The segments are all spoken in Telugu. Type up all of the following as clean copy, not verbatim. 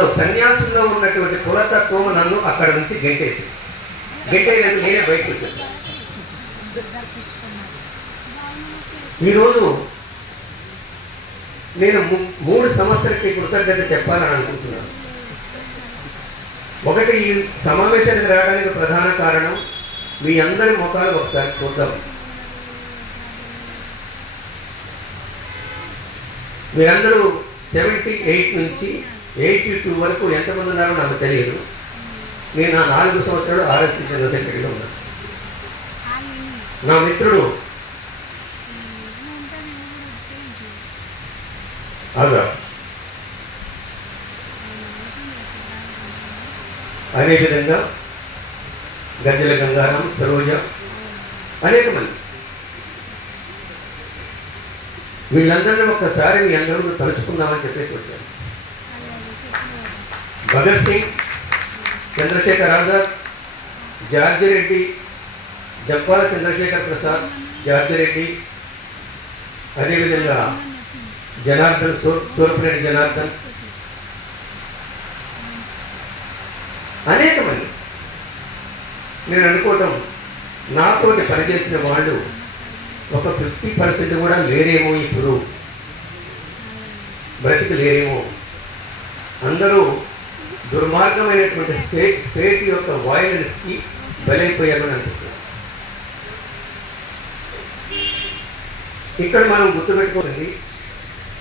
నాలో సన్యాసంలో ఉన్నటువంటి కులతత్వం నన్ను అక్కడ నుంచి గెంటేయలేదు, నేనే బయటకు వచ్చేసాను. ఈరోజు నేను 3 సమస్యలకి కృతజ్ఞత చెప్పాలని అనుకుంటున్నాను. ఒకటి, ఈ సమావేశానికి రావడానికి ప్రధాన కారణం మీ అందరి ముఖాలు ఒకసారి చూద్దాం. మీరందరూ 78 నుంచి 82 వరకు ఎంతమంది ఉన్నారో నాకు తెలియదు. నేను నా 4 సంవత్సరాలు ఆర్ఎస్సీ జనరల్ సెక్రటరీలో ఉన్నాను. నా మిత్రుడు ఆజాద్, అదేవిధంగా గజ్జల గంగారాం, సరోజ, అనేక మంది. వీళ్ళందరినీ ఒక్కసారి మీ అందరూ తలుచుకుందామని చెప్పేసి వచ్చారు. భగత్ సింగ్, చంద్రశేఖర్ ఆజాద్, జార్జిరెడ్డి, జప్పాల చంద్రశేఖర్ ప్రసాద్, జార్జిరెడ్డి, అదేవిధంగా జనార్దన్, సూరపనేని జనార్దన్, అనేక మంది. నేను అనుకోవటం నాతోటి పనిచేసిన వాళ్ళు ఒక 50% కూడా లేరేమో, ఇప్పుడు బ్రతికి లేరేమో. అందరూ దుర్మార్గమైనటువంటి స్టేట్ యొక్క వైలెన్స్కి బలైపోయారని అనిపిస్తుంది. ఇక్కడ మనం గుర్తుపెట్టుకోండి,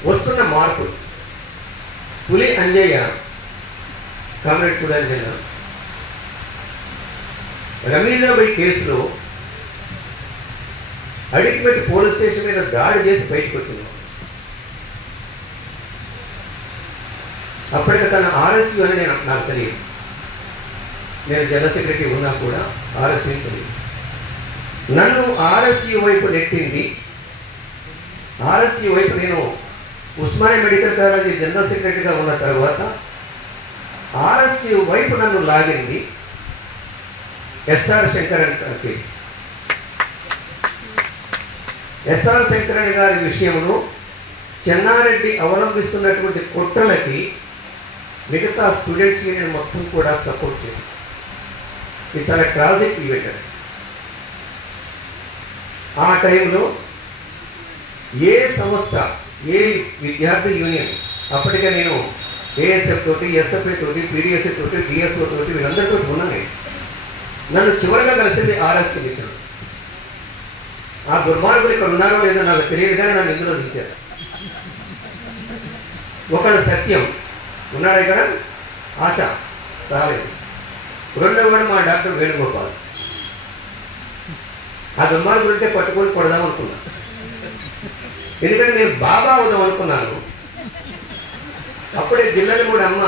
వస్తున్న మార్పులు. పులి అంజయ్య, కామ్రేడ్ పులి అంజయ్య రమీజాబాయి కేసులో అడిగిపెట్టి పోలీస్ స్టేషన్ మీద దాడి చేసి బయటకు వచ్చింది. అప్పటికి తన ఆర్ఎస్యూ అని నాకు తెలియదు. నేను జనరల్ సెక్రటరీ ఉన్నా కూడా ఆర్ఎస్యూ తెలియదు. నన్ను ఆర్ఎస్యూ వైపు నెట్టింది. ఆర్ఎస్యూ వైపు నేను ఉస్మానియా మెడికల్ కాలేజీ జనరల్ సెక్రటరీగా ఉన్న తర్వాత ఆర్ఎస్యూ వైపు నన్ను లాగింది SR Shankaran case. SR Shankaran గారి విషయంలో చెన్నారెడ్డి అవలంబిస్తున్నటువంటి కుట్రలకి మిగతా స్టూడెంట్స్కి నేను మొత్తం కూడా సపోర్ట్ చేశాను. ఇది చాలా ట్రాజిక్ ఈవెంట్. ఆ టైంలో ఏ సంస్థ, ఏ విద్యార్థి యూనియన్, అప్పటికే నేను ఏఎస్ఎఫ్ తోటి, ఎస్ఎఫ్ఐ తోటి, పీడిఎస్ఏ తోటి, డిఎస్ఓ తోటి, వీళ్ళందరితో ఉన్నాను. నన్ను చివరిగా కలిసింది ఆర్ఎస్సీ మిత్రుడు. ఆ దుర్మార్గులు ఇక్కడ ఉన్నారో లేదో నాకు తెలియదు, కానీ నన్ను ఇందులో దించారు. ఒకడు సత్యం ఉన్నాడు ఇక్కడ, ఆశ రాలేదు. రెండోవాడు మా డాక్టర్ వేణుగోపాల్. ఆ దుర్మార్గులు ఉంటే పట్టుకొని కొడదాం అనుకున్నాను. ఎందుకంటే నేను బాబా అవుదాం అనుకున్నాను. అప్పుడే జిల్లాలో కూడా అమ్మ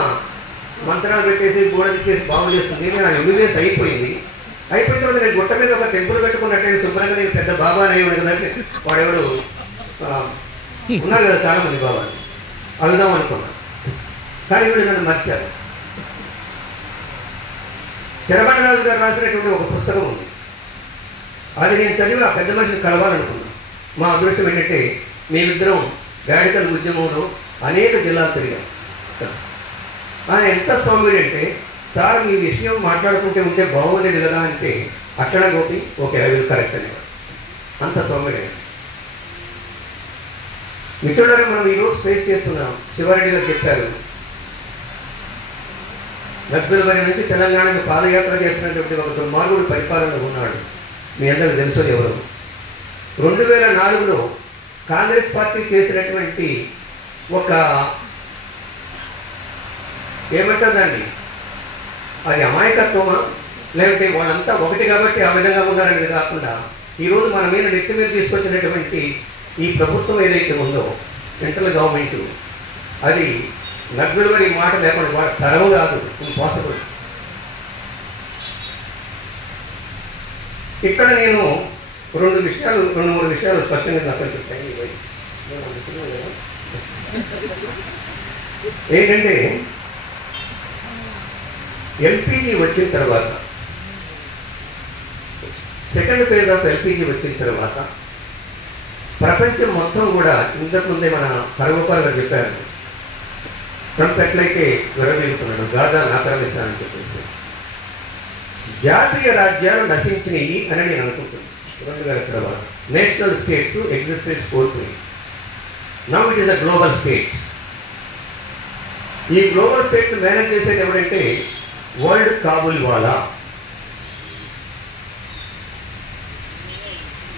మంత్రాలు పెట్టేసి గోడ తిప్పేసి బాగు చేస్తుంది. నేను ఎంబీబీఎస్ అయిపోయింది. అయిపోయిన తర్వాత నేను గుట్ట మీద ఒక టెంపుల్ పెట్టుకున్నట్టయితే శుభ్రంగా నేను పెద్ద బాబా అనేవాడు కదా. వాడెవడు ఉన్నారు కదా చాలా మంది బాబాని, అడుగుదాం అనుకున్నాను. కానీ వీళ్ళు నన్ను మర్చారు. చెరబండరాజు గారు రాసినటువంటి ఒక పుస్తకం ఉంది. అది నేను చదివి ఆ పెద్ద మనిషిని కలవాలనుకున్నాను. మా అదృష్టం ఏంటంటే మేమిద్దరం గాడికల ఉద్యమంలో అనేక జిల్లాలు తిరిగాం. ఆయన ఎంత స్వామి అంటే, సార్ మీ విషయం మాట్లాడుకుంటే ఉంటే బాగుండేది కదా అంటే, అక్కడ Gopi okay I will correct అనేవాడు. అంత స్వామి. మిత్రులారా, మనం ఈరోజు ఫేస్ చేస్తున్నాం. శివారెడ్డి గారు చెప్పారు, నక్సల్బరి నుంచి తెలంగాణకు పాదయాత్ర చేస్తున్నటువంటి ఒక దుర్మార్గుడు పరిపాలన ఉన్నాడు. మీ అందరూ తెలుసు ఎవరు. 2004లో కాంగ్రెస్ పార్టీ చేసినటువంటి ఒక ఏమంటుందండి, అది అమాయకత్వమా లేకపోతే వాళ్ళంతా ఒకటి కాబట్టి ఆ విధంగా ఉన్నారనేది కాకుండా, ఈరోజు మన మీద నెత్తి మీద తీసుకొచ్చినటువంటి ఈ ప్రభుత్వం ఏదైతే ఉందో సెంట్రల్ గవర్నమెంట్, అది నగ్గులవరి మాట లేకుండా వాళ్ళ తరవు కాదు, ఇంపాసిబుల్. ఇక్కడ నేను 2-3 విషయాలు స్పష్టంగా నాకు చెప్తాను. ఏంటంటే, ఎల్పిజి వచ్చిన తర్వాత, సెకండ్ ఫేజ్ ఆఫ్ ఎల్పిజి వచ్చిన తర్వాత ప్రపంచం మొత్తం కూడా, ఇంతకుముందే మన కరగోపాల్ గారు చెప్పారు, ట్రంప్ ఎట్లయితే విరవీగుతున్నాడు, గాజా ఆక్రమిస్తానని చెప్పేసి. జాతీయ రాజ్యాలు నశించినవి అని నేను అనుకుంటున్నాను. 2000 తర్వాత నేషనల్ స్టేట్స్ ఎగ్జిస్టెన్స్ కోల్పోయి now it is a global state. ఈ గ్లోబల్ స్టేట్ మేనేజ్ చేసేది ఎవరంటే వరల్డ్ కాబుల్ వాలా.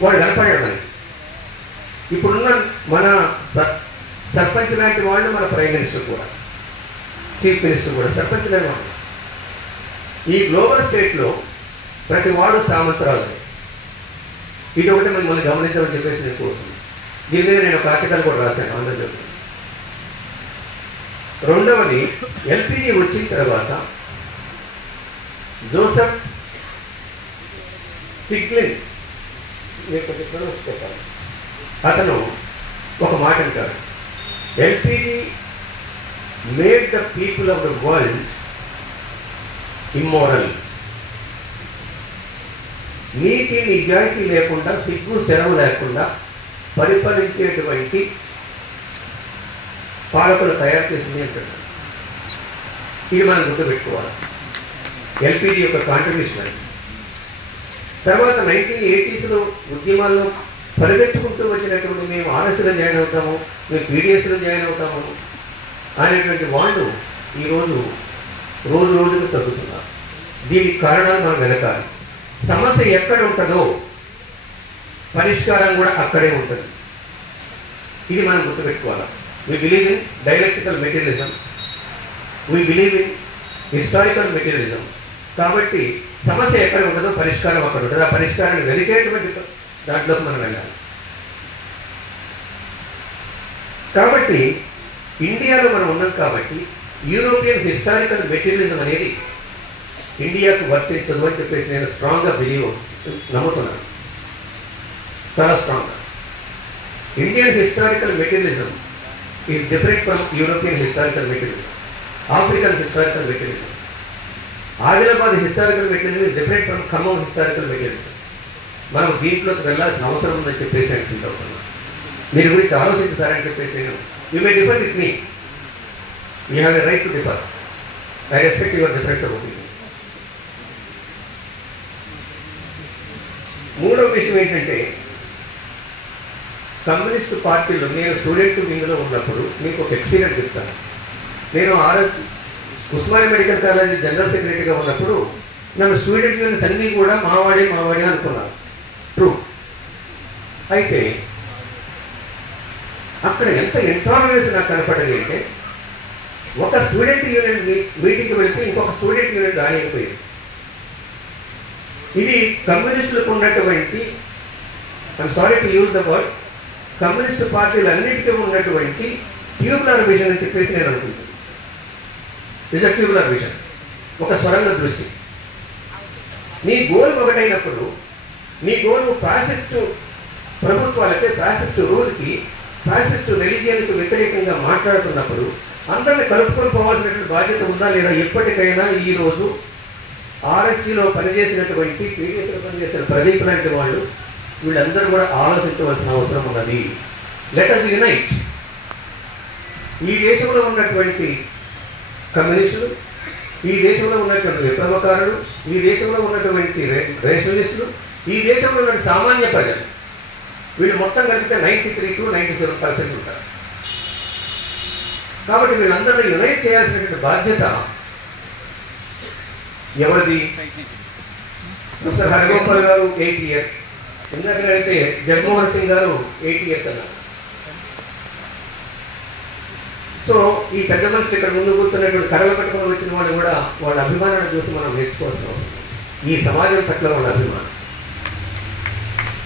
వాడు కనపడాడు మనకి. ఇప్పుడున్న మన సర్పంచ్ లాంటి వాళ్ళు మన ప్రైమ్ మినిస్టర్ కూడా, చీఫ్ మినిస్టర్ కూడా సర్పంచ్ లాంటి వాళ్ళు. ఈ గ్లోబల్ స్టేట్లో ప్రతి వాడు సామంతరాలు. ఇది ఒకటి మిమ్మల్ని గమనించమని చెప్పేసి నేను కోరుతున్నాను. దీని మీద నేను ఒక ఆర్టికల్ కూడా రాశాను ఆంధ్రజ్యోతి. రెండవది, ఎల్పిజి వచ్చిన తర్వాత జోసెఫ్ స్టిగ్లిన్ చెప్పాలి, అతను ఒక మాట అంటారు, LPG made the people of the world immoral. నీతి నిజాయితీ లేకుండా, సిగ్గు శరవు లేకుండా పరిపాలించేటువంటి పాలకులు తయారు చేసింది అంటున్నారు. ఇది మనం గుర్తుపెట్టుకోవాలి. ఎల్పిజి యొక్క కాంట్రిబ్యూషన్ అది. తర్వాత 1980s ఉద్యమాల్లో పరిగెత్తుకుంటూ వచ్చినటువంటి మేము ఆర్ఎస్లో జాయిన్ అవుతాము, మేము పీడిఎస్లో జాయిన్ అవుతాము అనేటువంటి వాళ్ళు ఈరోజు రోజు రోజుకు తగ్గుతున్నారు. దీనికి కారణాలు మనం వెనకాలి. సమస్య ఎక్కడ ఉంటుందో పరిష్కారం కూడా అక్కడే ఉంటుంది. ఇది మనం గుర్తుపెట్టుకోవాలి. We believe in dialectical materialism, we believe in historical materialism. కాబట్టి సమస్య ఎక్కడ ఉంటుందో పరిష్కారం అక్కడ ఉంటుంది. ఆ పరిష్కారాన్ని వెలికేటువంటి దాంట్లోకి మనం వెళ్ళాలి. కాబట్టి ఇండియాలో మనం ఉన్నాం కాబట్టి యూరోపియన్ హిస్టారికల్ మెటీరియలిజం అనేది ఇండియాకు వర్తించదు అని చెప్పేసి నేను స్ట్రాంగ్గా నమ్ముతున్నాను, చాలా స్ట్రాంగ్గా. Indian historical materialism is different from European historical materialism, African historical materialism. Adilabad historical materialism is different from Khammam historical materialism. మనం దీంట్లోకి వెళ్ళాల్సిన అవసరం ఉందని చెప్పేసి నేను ఫీల్ అవుతున్నాను. మీరు గురించి ఆలోచించుతారని చెప్పేసి నేను, you may differ with me, you have a right to differ, I respect your difference of opinion. మూడవ విషయం ఏంటంటే, కమ్యూనిస్టు పార్టీలో నేను స్టూడెంట్ వింగ్లో ఉన్నప్పుడు మీకు ఒక ఎక్స్పీరియన్స్ చెప్తాను. నేను ఉస్మానియా మెడికల్ కాలేజీ జనరల్ సెక్రటరీగా ఉన్నప్పుడు నన్ను స్టూడెంట్ యూనియన్స్ అన్నీ కూడా మావాడే అనుకున్నాను. ట్రూ. అయితే అక్కడ ఎంత ఇంటాలరెన్స్ నాకు కనపడేది అంటే, ఒక స్టూడెంట్ యూనియన్ మీటింగ్కి వెళ్తే ఇంకొక స్టూడెంట్ యూనియన్ రానిపోయింది. ఇది కమ్యూనిస్టులకు ఉన్నటువంటి, I'm sorry to use the word, communist పార్టీలు అన్నిటికీ ఉన్నటువంటి ట్యూబులర్ విజన్ అని చెప్పేసి నేను అనుకుంటున్నాను. ఇస్ అ ట్యూబులర్ విజన్, ఒక స్వరంగ దృష్టి. నీ గోల్ ఒకటైనప్పుడు, నీ గోల్ ఫ్యాసిస్టు ప్రభుత్వాలకి, ఫ్యాసిస్టు రూల్కి, ఫ్యాసిస్టు రిలీజియన్కి వ్యతిరేకంగా మాట్లాడుతున్నప్పుడు అందరినీ కలుపుకొని పోవాల్సినటువంటి బాధ్యత ఉందా లేదా? ఎప్పటికైనా ఈరోజు ఆర్ఎస్సీలో పనిచేసినటువంటి, పీడిఎస్లో పనిచేసిన ప్రదీప్ లాంటి వాళ్ళు వీళ్ళందరూ కూడా ఆలోచించవలసిన అవసరం ఉన్నది. Let us unite. ఈ దేశంలో ఉన్నటువంటి కమ్యూనిస్టులు, ఈ దేశంలో ఉన్నటువంటి విప్లవకారులు, ఈ దేశంలో ఉన్నటువంటి రేషనలిస్టులు, ఈ దేశంలో ఉన్న సామాన్య ప్రజలు, వీళ్ళు మొత్తం కలిపితే 93 to 97% ఉంటారు. కాబట్టి వీళ్ళందరూ యునైట్ చేయాల్సినటువంటి బాధ్యత ఎవరిది? ప్రొఫెసర్ హరిగోపాల్ గారు 8 years, ఇందాకైతే జగన్మోహన్ సింగ్ గారు 8 years అన్నారు. సో ఈ పెద్ద మనుషులు ఇక్కడ ముందు కూర్చున్నటువంటి కర్రలు పట్టుకొని వచ్చిన వాళ్ళు కూడా వాళ్ళ అభిమానాన్ని చూసి మనం నేర్చుకోవాల్సిన అవసరం, ఈ సమాజం పట్ల వాళ్ళ అభిమానం.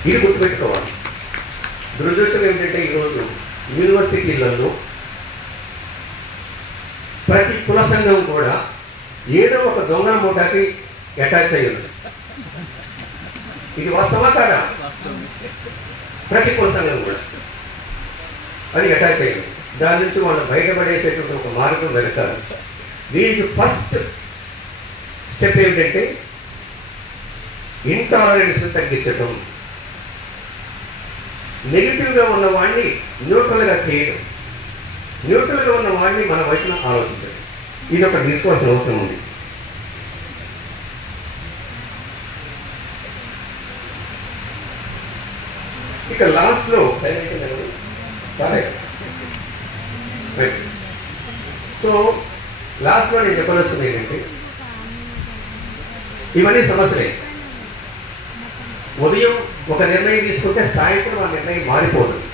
ఇది గుర్తుపెట్టుకోవాలి. దురదృష్టం ఏమిటంటే ఈరోజు యూనివర్సిటీలలో ప్రతి కుల సంఘం కూడా ఏదో ఒక దొంగల మూటాకి అటాచ్ అయ్యి ఉంది. ఇది వాస్తవా కాదా? ప్రతి కుల సంఘం కూడా అది అటాచ్ అయ్యింది. దాని నుంచి వాళ్ళు బయటపడేసేటువంటి ఒక మార్గం వెనకాల. దీనికి ఫస్ట్ స్టెప్ ఏమిటంటే ఇంటాలరెన్స్ తగ్గించడం, నెగిటివ్గా ఉన్న వాడిని న్యూట్రల్గా చేయడం. న్యూట్రల్గా ఉన్న వాడిని మన వైపున ఆలోచించండి. ఇది ఒక తీసుకోవాల్సిన అవసరం ఉంది. ఇక లాస్ట్లో సో లాస్ట్లో నేను చెప్పాల్సింది ఏంటంటే, ఇవన్నీ సమస్యలే. ఉదయం ఒక నిర్ణయం తీసుకుంటే సాయంత్రం ఆ నిర్ణయం మారిపోతుంది.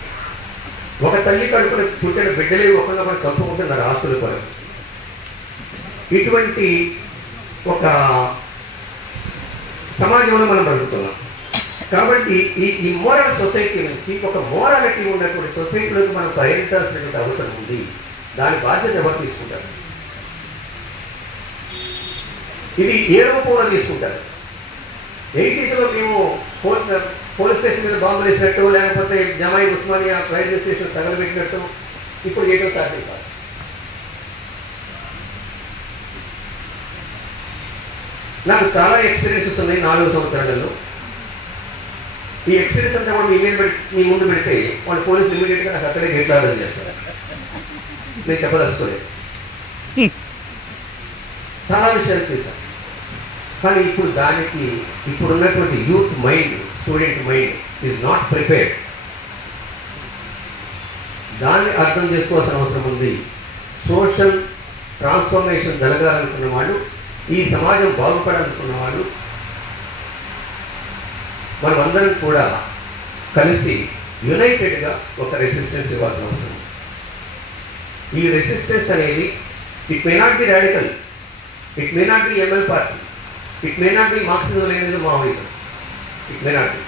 ఒక తల్లి కడుపున పుట్టిన బిడ్డలే ఒకరినొకరు చంపుకుంటున్నారు ఆస్తుల కొరకు. ఇటువంటి ఒక సమాజంలో మనం బ్రతుకుతున్నాం. కాబట్టి ఈ మోరల్ సొసైటీ నుంచి ఒక మోరాలిటీ ఉన్నటువంటి సొసైటీలోకి మనం ప్రయాణించాల్సినటువంటి అవసరం ఉంది. దాని బాధ్యత ఎవరు తీసుకుంటారు? ఇది ఏ రూపంలో తీసుకుంటారు? 80sలో మేము పోలీస్ స్టేషన్ మీద బాంబులు వేసినట్టు, లేకపోతే జమాయి ఉస్మానియా రైల్వే స్టేషన్ తగలబెట్టినట్టు ఇప్పుడు చేయడం సాధ్యం కాదు. నాకు చాలా ఎక్స్పీరియన్సెస్ ఉన్నాయి 4 సంవత్సరాలలో. ఈ ఎక్స్పీరియన్స్ అంతా కూడా మీ ముందు పెడితే వాళ్ళు పోలీసులు ఇమీడియట్గా నాకు అక్కడే గేట్ ఆర్డర్ చేస్తారు. నేను చెప్పదలుచుకోలేదు. చాలా విషయాలు చేశాను. కానీ ఇప్పుడు దానికి ఇప్పుడున్నటువంటి youth mind, student mind is not prepared. దాన్ని అర్థం చేసుకోవాల్సిన అవసరం ఉంది. సోషల్ ట్రాన్స్ఫర్మేషన్ జరగాలనుకున్న వాళ్ళు, ఈ సమాజం బాగుపడాలనుకున్న వాళ్ళు, మనమందరం కూడా కలిసి యునైటెడ్గా ఒక రెసిస్టెన్స్ ఇవ్వాల్సిన అవసరం. ఈ రెసిస్టెన్స్ అనేది it may not be radical, it may not be ML party, it may not be Marxism Leninism Maoism, it may not be.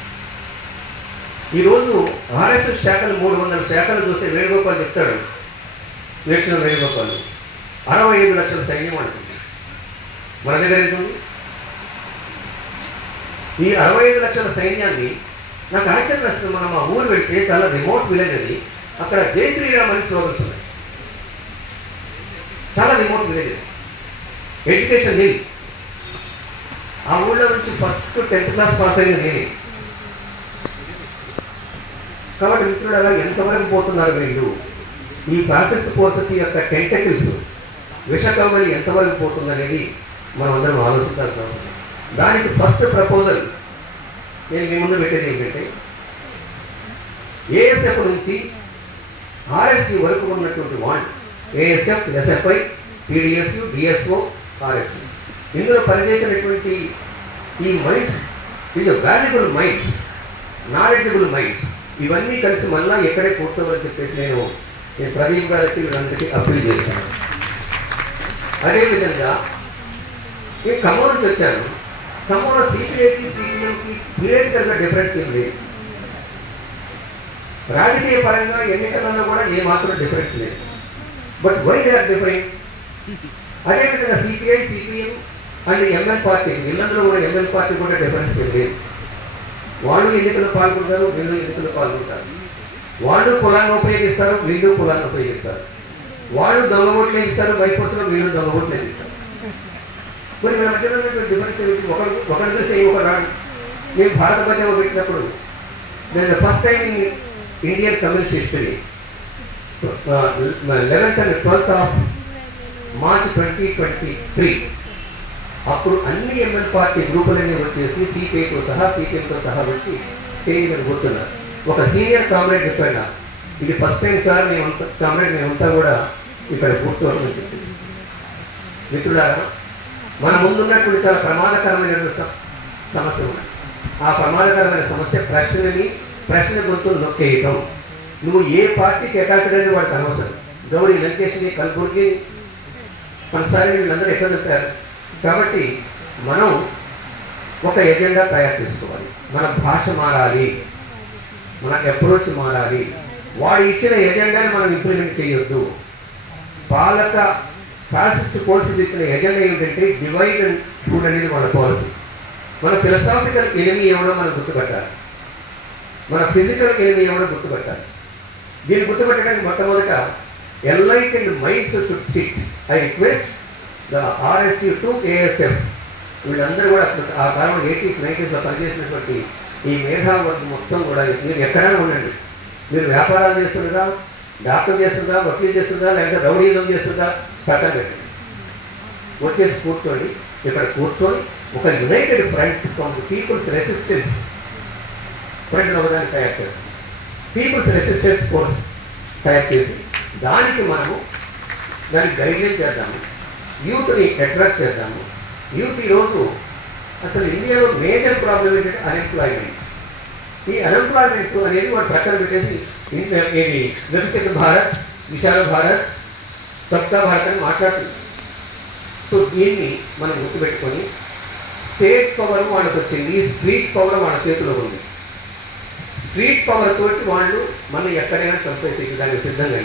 ఈరోజు ఆర్ఎస్ఎస్ శాఖలు 300 శాఖలు చూస్తే వేణుగోపాల్ చెప్తాడు, వీక్షణ వేణుగోపాల్ 65 లక్షల సైన్యం అంటుంది. మన దగ్గర ఎంత ఉంది? ఈ 65 లక్షల సైన్యాన్ని నాకు ఆశ్చర్యం వస్తుంది. మనం ఆ ఊరు వెళ్తే చాలా రిమోట్ విలేజ్ అది, అక్కడ జై శ్రీరామ్ అని స్లోగన్స్ ఉన్నాయి. చాలా రిమోట్ విలేజ్, ఎడ్యుకేషన్ నీల్. ఆ ఊళ్ళో నుంచి ఫస్ట్ 10th క్లాస్ పాస్ అయిన నేనే. కాబట్టి మిత్రుడు అలా ఎంతవరకు పోతున్నారు వీళ్ళు? ఈ ఫ్యాసిస్ట్ ఫోర్సెస్ యొక్క టెంటకిల్స్ విషకవలి ఎంతవరకు పోతుందనేది మనం అందరం ఆలోచించాల్సిన అవసరం. దానికి ఫస్ట్ ప్రపోజల్ నేను మీ ముందు పెట్టేది ఏంటంటే, ఏఎస్ఎఫ్ నుంచి ఆర్ఎస్యు వరకు ఉన్నటువంటి వాళ్ళు, ఏఎస్ఎఫ్, ఎస్ఎఫ్ఐ, టీడీఎస్యు, డిఎస్ఓ, ఆర్ఎస్యు, ఇందులో పనిచేసినటువంటి ఈ మైండ్స్, ఇది వాల్యుబుల్ మైండ్స్, నాలెడ్జబుల్ మైండ్స్, ఇవన్నీ కలిసి మళ్ళీ ఎక్కడే కూర్చోవాలని చెప్పేసి నేను ప్రదీప్ గారికి వీళ్ళందరికీ అప్పీల్ చేశాను. అదేవిధంగా నేను ఖమ్మం నుంచి వచ్చాను. ఖమ్మంలో సిపిఐకి సిపిఎంకి థియరిటికల్గా డిఫరెన్స్ ఏం లేదు. రాజకీయ పరంగా ఎన్నికలలో కూడా ఏమాత్రం డిఫరెన్స్ లేదు. But why they are different? అదేవిధంగా CPI, CPM and ML party, వీళ్ళందరూ కూడా ఎంఎల్ పార్టీ కూడా డిఫరెన్స్ ఏం లేదు. వాళ్ళు ఎన్నికలు పాల్గొంటారు, వీళ్ళు ఎన్నికలు పాల్గొంటారు. వాళ్ళు కులాన్ని ఉపయోగిస్తారు, వీళ్ళు కులాన్ని ఉపయోగిస్తారు. వాళ్ళు దొంగ ఓట్లు ఇస్తారు, బైఫోర్స్లో వీళ్ళు దొంగ ఓట్లు ఇస్తారు. మరి మన మధ్యలో డిఫరెన్స్ ఏమిటి? ఒకరి చూసి ఒక రాడు. మేము భారత బజావ పెట్టినప్పుడు నేను first time in Indian communist history 11th and 12th of March 2023 అప్పుడు అన్ని ఎంఎల్ పార్టీ గ్రూపులన్నీ వచ్చేసి సిపిఐతో సహా, సిపిఎంతో సహా వచ్చి స్టేజ్ మీద కూర్చున్నారు. ఒక సీనియర్ కామ్రేడ్ చెప్పాడు, ఇది ఫస్ట్ టైం సార్ మేమంతా కామ్రేడ్ మేమంతా కూడా ఇక్కడ కూర్చోవడం చెప్పి. మిత్రులారా, మన ముందున్నటువంటి చాలా ప్రమాదకరమైన సమస్య ఉన్నాయి. ఆ ప్రమాదకరమైన సమస్య ప్రశ్న గొంతులు నొక్కేయటం. నువ్వు ఏ పార్టీకి అటాచ్డ్ అనేది వాడికి అనవసరం. గౌరీ లంకేష్ని, కల్బుర్గి, మనసారి వీళ్ళందరూ ఎక్కడ చెప్పారు. కాబట్టి మనం ఒక ఎజెండా తయారు చేసుకోవాలి. మన భాష మారాలి, మన అప్రోచ్ మారాలి. వాడు ఇచ్చిన ఎజెండాని మనం ఇంప్లిమెంట్ చేయొద్దు. పాలక ఫ్యాసిస్ట్ ఫోర్సెస్ ఇచ్చిన ఎజెండా ఏమిటంటే డివైడ్ అండ్ రూల్ అనేది వాళ్ళ పాలసీ. మన ఫిలసాఫికల్ ఎనిమీ ఎవడో మనం గుర్తుపట్టాలి, మన ఫిజికల్ ఎనిమీ ఎవడో గుర్తుపట్టాలి. దీన్ని గుర్తుపెట్టడానికి మొట్టమొదట enlightened minds should SIT. I request the RSU to ASF, వీళ్ళందరూ కూడా ఆ కాలంలో 80s 90sలో పనిచేసినటువంటి ఈ మేధావర్గం మొత్తం కూడా, మీరు ఎక్కడైనా ఉండండి, మీరు వ్యాపారాలు చేస్తుండగా, డాక్టర్ చేస్తుందా, వకీలు చేస్తుందా, లేకపోతే రౌడీజం చేస్తుందా పక్కన పెట్టండి. వచ్చేసి కూర్చోండి. ఇక్కడ కూర్చొని ఒక united front from people's resistance front ఒకదాన్ని తయారు చేద్దాం. పీపుల్స్ రెసిస్టెన్స్ ఫోర్స్ తయారు చేసి దానికి గైడ్లైన్ చేద్దాము. యూత్ని అట్రాక్ట్ చేద్దాము. యూత్ ఈరోజు అసలు ఇండియాలో మేజర్ ప్రాబ్లం ఏంటంటే అన్ఎంప్లాయ్మెంట్. ఈ అన్ఎంప్లాయ్మెంట్ అనేది వాడు ప్రక్కన పెట్టేసి ఇది వికసిత భారత్, విశాల భారత్, సబ్కా భారత్ అని మాట్లాడుతుంది. సో దీన్ని మనం గుర్తుపెట్టుకొని స్టేట్ పవర్ వాళ్ళకి వచ్చింది, స్ట్రీట్ పవర్ వాళ్ళ చేతిలో ఉంది. స్ట్రీట్ పవర్ తోటి వాళ్ళు మనం ఎక్కడైనా చంపేసి దానికి సిద్ధంగా.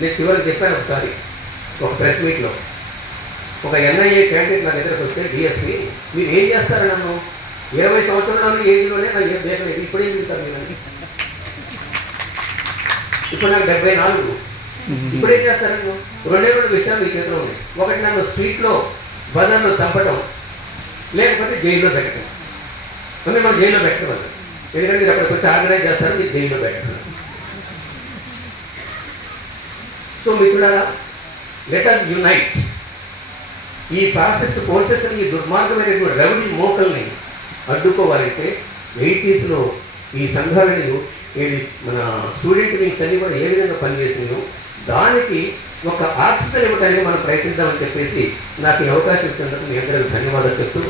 నేను చివరికి చెప్పాను ఒకసారి ఒక ప్రెస్ మీట్లో, ఒక ఎన్ఐఏ క్యాండిడేట్ నా దగ్గరకు వస్తే డిఎస్పీ మీరు ఏం చేస్తారు నన్ను 20 సంవత్సరాల ఏజ్లోనే నాకు ఏం బేకలేదు, ఇప్పుడు ఏం చెప్తారు మీరు? ఇప్పుడు నాకు 74, ఇప్పుడు ఏం చేస్తారు? నన్ను 2 విషయాలు మీ చేతిలో ఉన్నాయి. ఒకటి నన్ను స్ట్రీట్లో బజార్లో చంపడం, లేకపోతే జైల్లో పెట్టడం. అంటే మనం జైల్లో పెట్టడం, ఎందుకంటే మీరు అక్కడికి వచ్చి ఆర్గనైజ్ చేస్తారు, మీరు జైల్లో పెట్టడం. సో మిత్రులారా, లెట్ us యునైట్. ఈ ఫాసిస్ట్ ఫోర్సెస్ని, ఈ దుర్మార్గమైనటువంటి రౌడీ మోకల్ని అడ్డుకోవాలంటే 80s ఈ సంఘాలని ఏది మన స్టూడెంట్ వింగ్స్ అన్ని కూడా ఏ విధంగా పనిచేసిందో దానికి ఒక ఆక్సిజన్ ఇవ్వడానికి మనం ప్రయత్నిద్దామని చెప్పేసి నాకు ఈ అవకాశం ఇచ్చినందుకు మీ అందరికీ ధన్యవాదాలు చెప్తూ